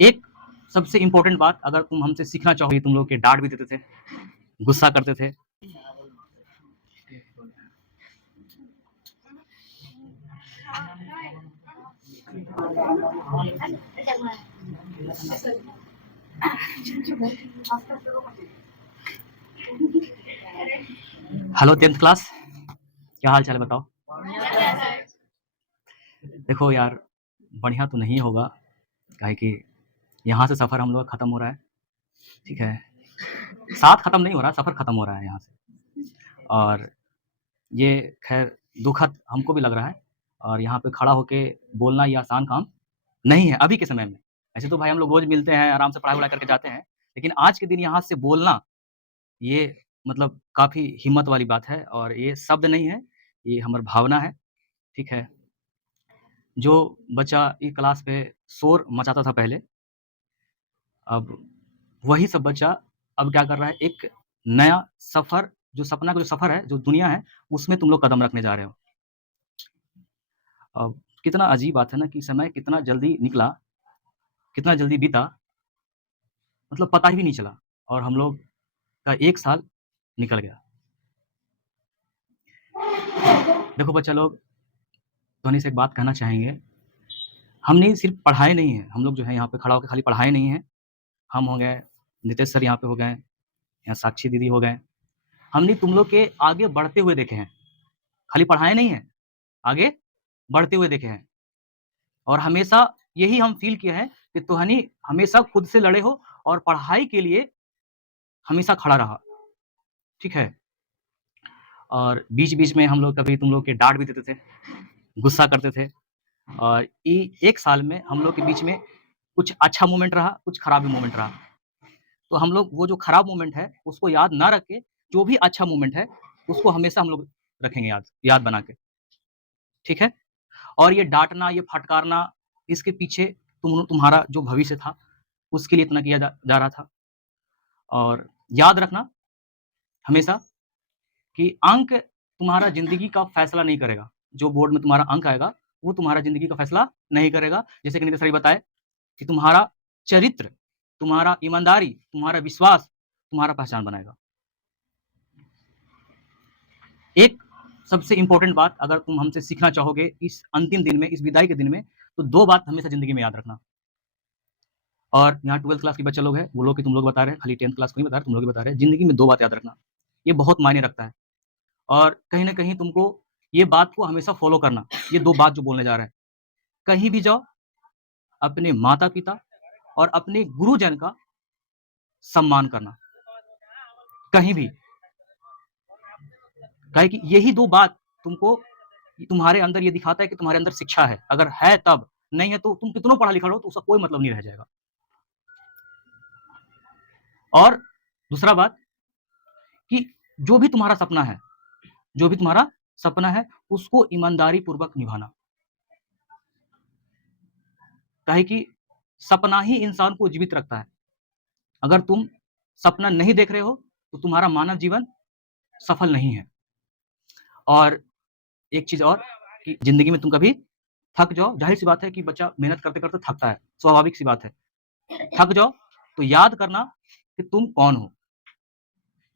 एक सबसे इम्पोर्टेंट बात अगर तुम हमसे सीखना चाहोगे, तुम लोग के डाँट भी देते थे, गुस्सा करते थे। हेलो 10th क्लास, क्या हाल चाल है बताओ? देखो यार, बढ़िया तो नहीं होगा, काहे कि यहाँ से सफ़र हम लोग का खत्म हो रहा है, ठीक है? साथ खत्म नहीं हो रहा, सफ़र खत्म हो रहा है यहाँ से। और ये ख़ैर दुखद हमको भी लग रहा है, और यहाँ पे खड़ा होके बोलना ये आसान काम नहीं है अभी के समय में। ऐसे तो भाई हम लोग रोज़ मिलते हैं, आराम से पढ़ाई-वढ़ाई करके जाते हैं, लेकिन आज के दिन यहाँ से बोलना, ये मतलब काफ़ी हिम्मत वाली बात है, और ये शब्द नहीं है, ये हमारी भावना है, ठीक है? जो बच्चा ई क्लास पे शोर मचाता था पहले, अब वही सब बच्चा अब क्या कर रहा है, एक नया सफ़र, जो सपना का जो सफ़र है, जो दुनिया है, उसमें तुम लोग कदम रखने जा रहे हो। अब कितना अजीब बात है ना कि समय कितना जल्दी निकला, कितना जल्दी बीता, मतलब पता ही भी नहीं चला, और हम लोग का 1 साल निकल गया। देखो बच्चा लोग, धोनी से एक बात कहना चाहेंगे, हमने सिर्फ़ पढ़ाए नहीं है, हम लोग जो है यहाँ पे खड़ा होके खाली पढ़ाए नहीं हैं, हम हो गए, नितेश सर यहाँ पे हो गए, यहाँ साक्षी दीदी हो गए, हमने तुम लोग के आगे बढ़ते हुए देखे हैं, खाली पढ़ाए नहीं हैं, आगे बढ़ते हुए देखे हैं। और हमेशा यही हम फ़ील किए हैं कि तुहनी हमेशा खुद से लड़े हो और पढ़ाई के लिए हमेशा खड़ा रहा, ठीक है? और बीच-बीच में हम लोग कभी तुम लोग के डाँट भी देते थे, गुस्सा करते थे, और ई 1 साल में हम लोग के बीच में कुछ अच्छा मोमेंट रहा, कुछ खराब भी मोमेंट रहा। तो हम लोग वो जो खराब मोमेंट है, उसको याद ना रख के, जो भी अच्छा मोमेंट है, उसको हमेशा हम लोग रखेंगे याद याद बना के, ठीक है? और ये डाँटना, ये फटकारना, इसके पीछे तुम्हारा जो भविष्य था, उसके लिए इतना किया जा जा रहा था। और याद रखना हमेशा कि अंक तुम्हारा ज़िंदगी का फ़ैसला नहीं करेगा। जो बोर्ड में तुम्हारा अंक आएगा, वो तुम्हारा ज़िंदगी का फ़ैसला नहीं करेगा। जैसे कि नितिन सर ने बताया कि तुम्हारा चरित्र, तुम्हारा ईमानदारी, तुम्हारा विश्वास, तुम्हारा पहचान बनाएगा। एक सबसे इम्पोर्टेंट बात अगर तुम हमसे सीखना चाहोगे इस अंतिम दिन में, इस विदाई के दिन में, तो 2 बात हमेशा ज़िंदगी में याद रखना। और यहाँ 12th क्लास के बच्चे लोग हैं, वो लोग कि तुम लोग बता रहे हैं, खाली 10th क्लास को नहीं बता रहे, तुम लोग भी बता रहे हैं। ज़िंदगी में 2 बात याद रखना, ये बहुत मायने रखता है, और कहीं न कहीं तुमको ये बात को हमेशा फ़ॉलो करना, ये 2 बात जो बोलने जा रहे हैं। कहीं भी जाओ, अपने माता-पिता और अपने गुरुजन का सम्मान करना, कहीं भी। काहे कि यही 2 बात तुमको, तुम्हारे अंदर ये दिखाता है कि तुम्हारे अंदर शिक्षा है। अगर है तब, नहीं है तो तुम कितना पढ़ा-लिखा रहो तो उसका कोई मतलब नहीं रह जाएगा। और दूसरा बात कि जो भी तुम्हारा सपना है, जो भी तुम्हारा सपना है, उसको ईमानदारी पूर्वक निभाना। काहे कि सपना ही इंसान को जीवित रखता है। अगर तुम सपना नहीं देख रहे हो, तो तुम्हारा मानव जीवन सफल नहीं है। और एक चीज़ और कि ज़िंदगी में तुम कभी थक जाओ, ज़ाहिर-सी बात है कि बच्चा मेहनत करते-करते थकता है, स्वाभाविक-सी बात है। थक जाओ, तो याद करना कि तुम कौन हो?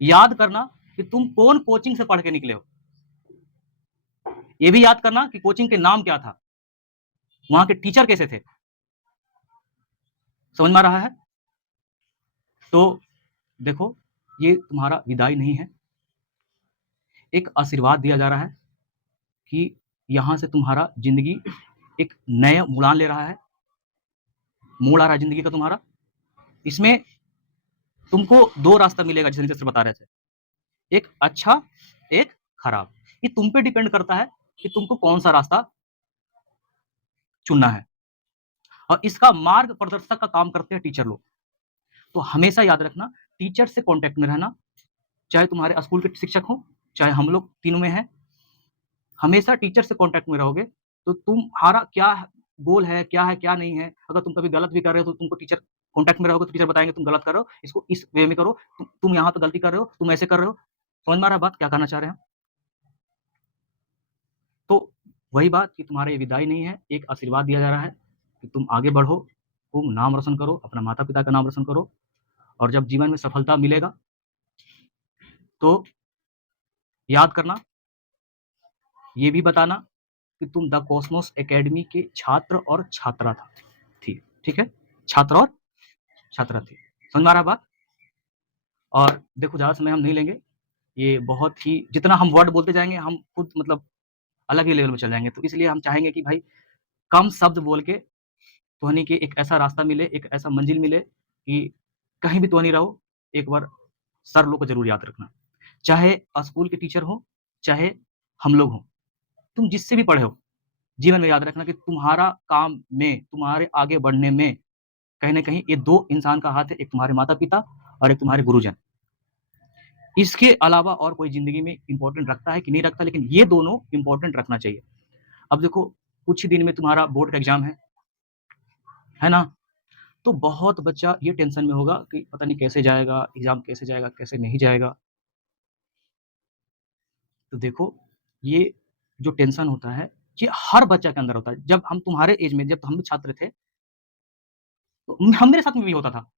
याद करना कि तुम कौन कोचिंग से पढ़ के निकले हो? ये भी याद करना कि कोचिंग के नाम क्या था? वहाँ के टीचर कैसे थे? समझ में आ रहा है? तो देखो, ये तुम्हारा विदाई नहीं है, एक आशीर्वाद दिया जा रहा है कि यहाँ से तुम्हारा ज़िंदगी एक नया उड़ान ले रहा है, मोड़ आ रहा है ज़िंदगी का तुम्हारा। इसमें तुमको 2 रास्ता मिलेगा, जैसे नीतीश सर बता रहे थे, एक अच्छा, एक खराब। ये तुम पे डिपेंड करता है कि तुमको कौन-सा रास्ता चुनना है, और इसका मार्ग प्रदर्शक का काम करते हैं टीचर लोग। तो हमेशा याद रखना, टीचर से कॉन्टैक्ट में रहना, चाहे तुम्हारे स्कूल के शिक्षक हों, चाहे हम लोग तीनों में हैं, हमेशा टीचर से कॉन्टैक्ट में रहोगे, तो तुम्हारा क्या गोल है, क्या नहीं है। अगर तुम कभी गलत भी कर रहे हो, तो तुमको टीचर कॉन्टैक्ट में रहोगे, तो टीचर बताएँगे तुम गलत कर रहे हो, इसको इस वे में करो, तुम यहाँ पे गलती कर रहे हो, तुम ऐसे कर रहे हो। समझ में आ रहा है बात क्या कहना चाह रहे हैं हम? तो वही बात कि तुम्हारा ये विदाई नहीं है, एक आशीर्वाद दिया जा रहा है कि तुम आगे बढ़ो, तुम नाम रोशन करो, अपना माता-पिता का नाम रोशन करो और जब जीवन में सफलता मिलेगा, तो याद करना, ये भी बताना कि तुम द कॉस्मोस अकेडमी के छात्र और छात्रा थी, ठीक है? छात्र और छात्रा थी। समझ में आ रहा है बात? और देखो ज़्यादा समय हम नहीं लेंगे, ये बहुत ही जितना हम वर्ड बोलते जाएँगे, हम खुद मतलब अलग ही लेवल पे चले जाएँगे, तो इसलिए हम चाहेंगे कि भाई कम शब्द बोल के ध्वनि के एक ऐसा रास्ता मिले, एक ऐसा मंजिल मिले कि कहीं भी ध्वनि रहो, एक बार सर लोग को ज़रूर याद रखना। चाहे स्कूल के टीचर हों, चाहे हम लोग हों, तुम जिससे भी पढ़े हो, जीवन में याद रखना कि तुम्हारा काम में, तुम्हारे आगे बढ़ने में कहीं न कहीं ये 2 इंसान का हाथ है, एक तुम्हारे माता-पिता और एक तुम्हारे गुरुजन। इसके अलावा और कोई ज़िंदगी में इम्पोर्टेंट रखता है कि नहीं रखता, लेकिन ये दोनों इम्पोर्टेंट रखना चाहिए। अब देखो, कुछ ही दिन में तुम्हारा बोर्ड का एग्ज़ाम है ना? तो बहुत बच्चा ये टेंशन में होगा कि पता नहीं कैसे जाएगा, एग्ज़ाम कैसे जाएगा, कैसे नहीं जाएगा। तो देखो, ये जो टेंशन होता है, ये हर बच्चा के अंदर होता है। जब हम तुम्हारे ऐज में जब हम भी छात्र थे, तो हम मेरे साथ में भी होता था।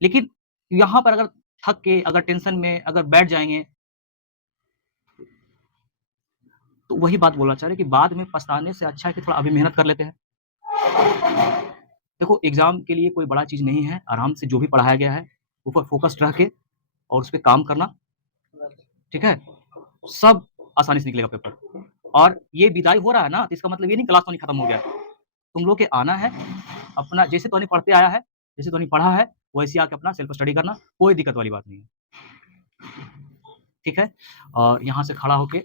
लेकिन यहाँ पर अगर थक के, अगर टेंशन में अगर बैठ जाएँगे, तो वही बात बोलना चाह रहे हैं कि बाद में पछताने से अच्छा है कि थोड़ा अभी मेहनत कर लेते हैं। देखो, एग्ज़ाम के लिए कोई बड़ा चीज़ नहीं है, आराम से जो भी पढ़ाया गया है, ऊपर फ़ोकस्ड रह के और उस पे काम करना, ठीक है? सब आसानी से निकलेगा पेपर। और ये विदाई हो रहा है ना, तो इसका मतलब ये नहीं क्लास तो नहीं खत्म हो गया। तुम लोग के आना है, अपना जैसे तूने पढ़ते आया है, जैसे तूने पढ़ा है, वैसे आके अपना सेल्फ स्टडी करना, कोई दिक्कत वाली बात नहीं है, ठीक है? और यहाँ से खड़ा होके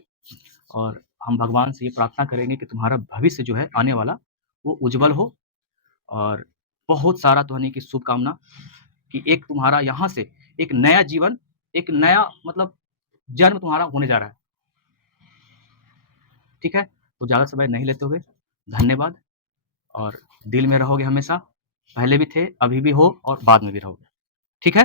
और हम भगवान से ये प्रार्थना करेंगे कि तुम्हारा भविष्य जो है आने वाला, वो उज्ज्वल हो और बहुत सारा ध्वनि की शुभकामना कि एक तुम्हारा यहाँ से एक नया जीवन, एक नया मतलब जन्म तुम्हारा होने जा रहा है, ठीक है? तो ज़्यादा समय नहीं लेते हुए धन्यवाद और दिल में रहोगे हमेशा, पहले भी थे, अभी भी हो और बाद में भी रहोगे, ठीक है?